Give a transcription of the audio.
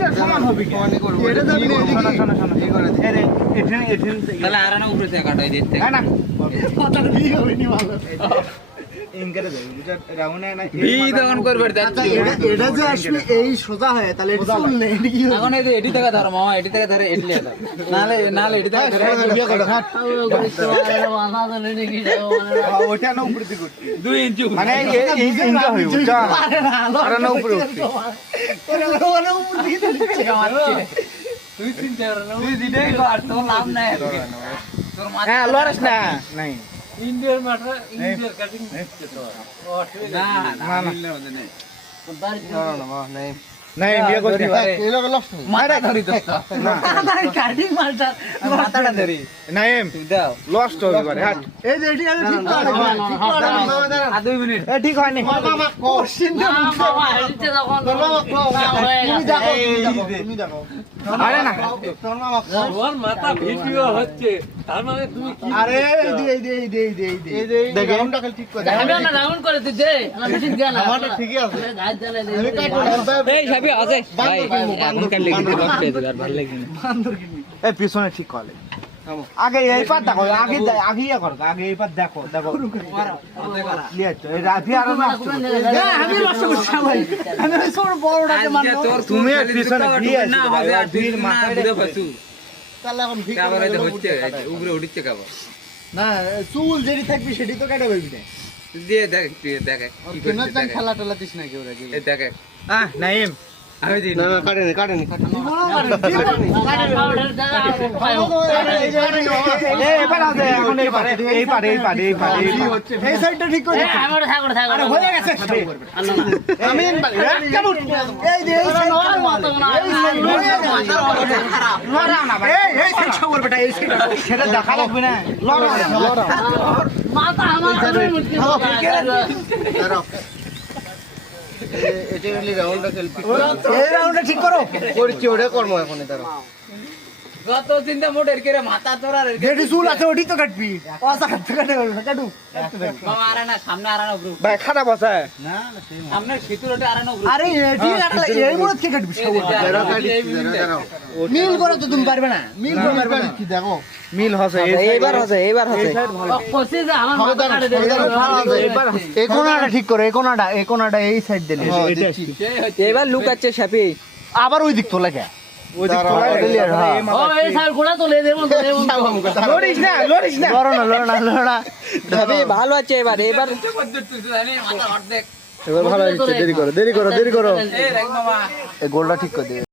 এইটা সমান হবে কি এটা তো তাহলে আর না উপরে থেকে কাটাই দিতে না কথাটা বি হবে নি ভালো ইনকারে যাই বুঝা রাউন্ড না বি দন করবে যাচ্ছে এটা যে আসলে এই সোজা হয় তাহলে এটা চল না এটা কি এখন এই এডি থেকে ধরো মামা এডি থেকে ধরে এডলি দাও নালে এডি থেকে ধরে বিয়ে করে হাট ওটা না উপরে দিকে 2 ইঞ্চি মানে এই ইনকা হই বুঝা আর না উপরে উঠছে ওরা উপরে দিকে দিচ্ছে তুই চিন্তা কর না তুই দিটাই কর তোর লাভ নাই তোর মাথা হ্যাঁ লড়স না নাই ইন্ডিয়ার মাঠে ইন্ডিয়ার কাটিং না নাই নাই বিয়ে করতে এই লোক লস মাথা ধরি তো না কাটিং মালটা মাথাটা ধরি নাইম তুই দাও লস তো এবারে হাট এই যে এটি আমি ঠিক করে ঠিক করে আ 2 মিনিট এ ঠিক হয়নি মামা কোশ্চেন দে বাবা হেলতে যখন তুমি দেখো আরে না তোর মামা ওর মাথা ভিডিও হচ্ছে তার মানে তুমি কি আরে এই দেখে রাউন্ডটা খালি ঠিক করে আমি না রাউন্ড করে তুই দে না মেশিন গেল আমারটা ঠিকই আছে গাছ জ্বালাই দে আমি কাটবো এই সবই আছে ভাই এখন কাল লেগে দিতে কষ্ট হয়েছে আর ভালো লাগে না বান্দর কিনি এই পিছনে ঠিক করে আগে এই পার দেখো আগে ইয়া কর আগে এই পার দেখো লিয়ে তো এই রাফি আর না আমি লস করছি ভাই আমি সর বড়টাতে মারবো তুমি পিছনে দিয়ে না হবে আর বীর মাথা দিতে পারছু তাহলে এখন ঠিক কাবারে তো হচ্ছে উপরে উঠছে কাবা না চুল যেটি থাকবি সেটি তো কাটা পাবি না দিয়ে দেখ তুই দেখ কি কেন করছিস দেখ খেলা টেলা দিস না কেউ রে এই দেখ নাইম আমি দিই না কাটেনি এই সাইডটা ঠিক করে আমার থাকড় থাকড় হয়ে গেছে আমি এই যে এই সেটা দেখা লাগবে না মাথা আমার এই রাউন্ডটা ঠিক করো করছি ওটা কর্ম এখন তারা কত চিন্তা মোটের করে মাথা তোরার যেটি চুল আছে ওটি তো কাটবি পাঁচা কাটতে কাটু মামা আর না সামনে আর না উপরে ভাই খারাপ আছে সামনে সিতুরটা আর না উপরে আরে এটি রাখলে এই মুরত কে কাটবি মিল করে তো তুমি পারবে না মিল করে পারবে না কি দেখো মিল হচ্ছে এইবার হচ্ছে কইছে যে আমার মাথা কাটে দে এই কোণাটা ঠিক করো এই কোণাটা এই সাইড দিলে এবার লুকাচ্ছে সাপি আবার ওই দিক তো লাগে ওই দিক তো লাগে হ্যাঁ ও এই সাল গোড়া তো লে দেবো লড়িস না লড় না সাপি ভালো আছে এবার মাথা অর্ধেক এবার ভালো হচ্ছে দেরি করো এই দেখ মামা এই গোলটা ঠিক করে দে